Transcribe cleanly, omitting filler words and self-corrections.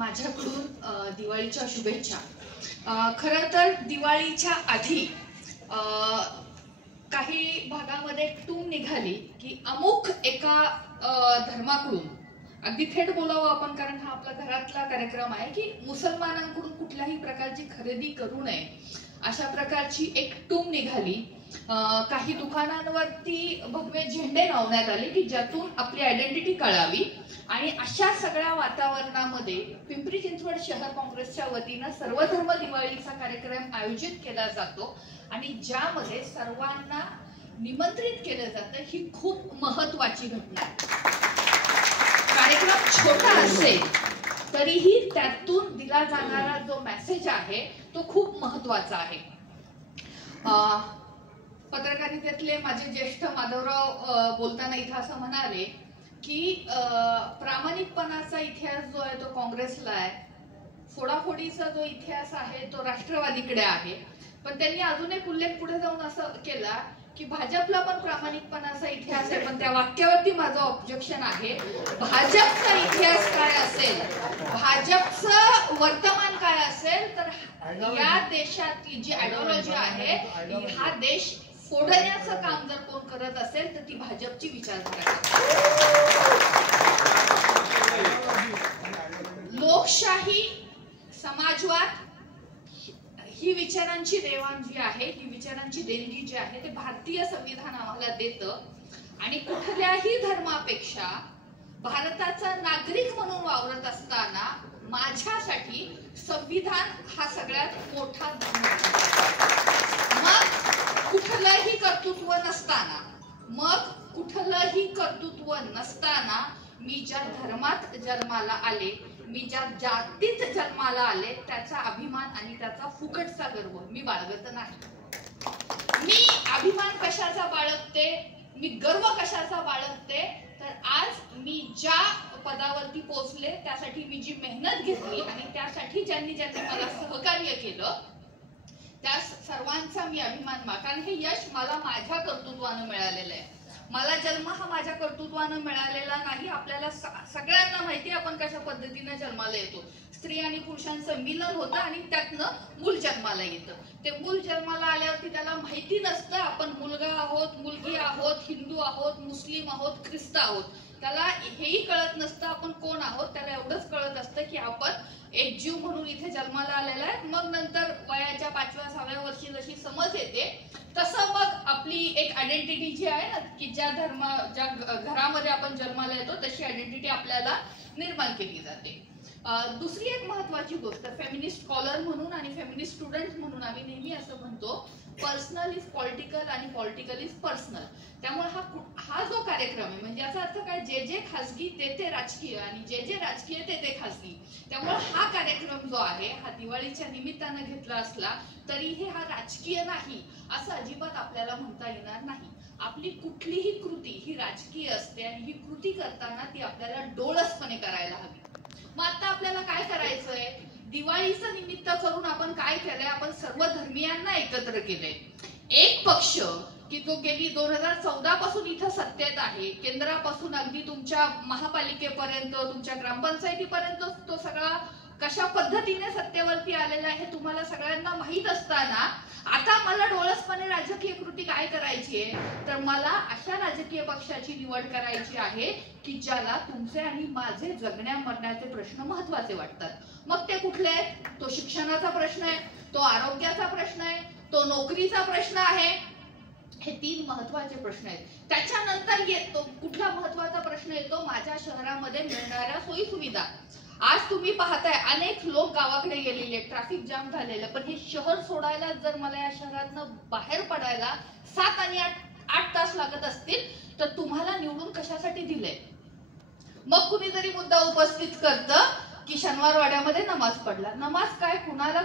माझ्याकडून दिवाळीच्या शुभेच्छा। खरं तर दिवाळीच्या आधी काही भागामध्ये टूम निघाली की अमुक एका धर्माकडून, अगदी थेट बोलावं आपण कारण हा आपला घरातला कार्यक्रम आहे, की मुसलमानांकडून कुठल्याही प्रकारची खरेदी करू नये अशा प्रकारची एक टूम निघाली। काही दुकानांवरती भगवे झेंडे लावण्यात आले की ज्यातून आपली आयडेंटिटी कळावी। आणि अशा सगळ्या वातावरणामध्ये पिंपरी चिंचवड शहर काँग्रेसच्या वतीने सर्वधर्म दिवाळीचा कार्यक्रम आयोजित केला जातो आणि ज्यामध्ये सर्वांना निमंत्रित केलं जातं। ही खूप महत्त्वाची घटना आहे। कार्यक्रम छोटा असेल तरीही त्यातून दिला जाणारा जो मेसेज आहे तो खूप महत्त्वाचा आहे। पत्रकारितेतले माझे ज्येष्ठ माधवराव बोलताना इथं असं म्हणाले की प्रामाणिकपणाचा इतिहास जो आहे तो काँग्रेसला आहे, फोडाफोडीचा जो इतिहास आहे तो राष्ट्रवादीकडे आहे। पण त्यांनी अजून एक उल्लेख पुढे जाऊन असं केला की भाजपला पण प्रामाणिकपणाचा इतिहास आहे, पण त्या वाक्यावरती माझं ऑब्जेक्शन आहे। भाजपचा इतिहास काय असेल, भाजपचं वर्तमान काय असेल, तर या देशातली जी आयडिओलॉजी आहे, हा देश फोडण्याचं काम जर कोण करत असेल तर ती भाजपची विचारधारा आहे। लोकशाही, समाजवाद ही विचारांची देवाण जी आहे, ही विचारांची देणगी जी आहे ते भारतीय संविधान आम्हाला देतं। आणि कुठल्याही धर्मापेक्षा भारताचा नागरिक म्हणून वावरत असताना माझ्यासाठी संविधान हा सगळ्यात मोठा धर्म आहे। कुठलंही कर्तृत्व नसताना मी ज्या धर्मात जन्माला आले, मी ज्या जातीत जन्माला आले, त्याचा अभिमान आणि त्याचा फुकटचा गर्व मी बाळगत नाही। मी अभिमान कशाचा बाळगते, मी गर्व कशाचा बाळगते, तर आज मी ज्या पदावरती पोहोचले त्यासाठी मी जी मेहनत घेतली आणि त्यासाठी ज्यांनी मला सहकार्य केलं त्या सर्वांचा मी अभिमान मानते। कारण हे यश मला माझ्या कर्तृत्वाने मिळालेलं आहे। मला जन्म हा माझ्या कर्तृत्वाने मिळालेला नाही। आपल्याला सगळ्यांना माहिती आपण कशा पद्धतीने जन्माला येतो। स्त्री आणि पुरुषांचं मिलन होतं आणि त्यातनं मूल जन्माला येतं। ते मूल जन्माला आल्यावरती त्याला माहिती नसतं आपण मुलगा आहोत, मुलगी आहोत, हिंदू आहोत, मुस्लिम आहोत, ख्रिस्त आहोत। त्याला हेही कळत नसतं आपण कोण आहोत। त्याला एवढंच कळत असतं की आपण एक जीव म्हणून इथे जन्माला आलेला आहे। मग नंतर वयाच्या 5व्या-6व्या वर्षी जशी समज येते तसं मग आपली एक आयडेंटिटी जी आहे ना, की ज्या घरामध्ये आपण जन्माला येतो तशी आयडेंटिटी आपल्याला निर्माण केली जाते। दुसरी एक महत्वाची गोष्ट, फेमिनिस्ट स्कॉलर म्हणून आणि फेमिनिस्ट स्टुडंट म्हणून आम्ही नेहमी असं म्हणतो, पर्सनल इज पॉलिटिकल आणि पॉलिटिकल इज पर्सनल। त्यामुळे हा जो कार्यक्रम आहे म्हणजे याचा अर्थ काय, जे खासगी ते राजकीय आणि जे राजकीय ते खासगी। त्यामुळे हा कार्यक्रम जो आहे हा दिवाळीच्या निमित्तानं घेतला असला तरीही हा राजकीय नाही असं अजिबात आपल्याला म्हणता येणार नाही। आपली कुठलीही कृती ही राजकीय असते आणि ही कृती करताना ती आपल्याला डोळसपणे करायला हवी। मग आता आपल्याला काय करायचंय, दिवाळीचं निमित्त करून आपण काय केलंय, आपण सर्व धर्मियांना एकत्र केलंय। एक पक्ष की जो गेली 2014 पासून इथं सत्तेत आहे, केंद्रापासून अगदी तुमच्या महापालिकेपर्यंत, तुमच्या ग्रामपंचायतीपर्यंत तो सगळा कशा पद्धतीने सत्तेवरती आलेला आहे तुम्हाला सगळ्यांना माहित असताना आता मला डोळसपणे राजकीय कृती काय करायची आहे, तर मला अशा राजकीय पक्षाची निवड करायची आहे की ज्याला तुमचे आणि माझे जगण्या मरण्याचे प्रश्न महत्वाचे वाटतात। मग ते कुठले आहेत, तो शिक्षणाचा प्रश्न आहे, तो आरोग्याचा प्रश्न आहे, तो नोकरीचा प्रश्न आहे। हे 3 महत्वाचे प्रश्न आहेत। त्याच्यानंतर येतो कुठला महत्वाचा प्रश्न येतो, माझ्या शहरामध्ये मिळणाऱ्या सोयी सुविधा। आज तुम्ही पाहताय अनेक लोक गावाकडे गेलेले, ट्रॅफिक जाम झालेलं, पण हे शहर सोडायला जर मला या शहरातनं बाहेर पडायला 7 आणि 8 तास लागत असतील तर तुम्हाला निवडून कशासाठी दिलंय। मग कुणीतरी मुद्दा उपस्थित करतं की शनिवार वाड्यामध्ये नमाज पडला। नमाज काय, कुणाला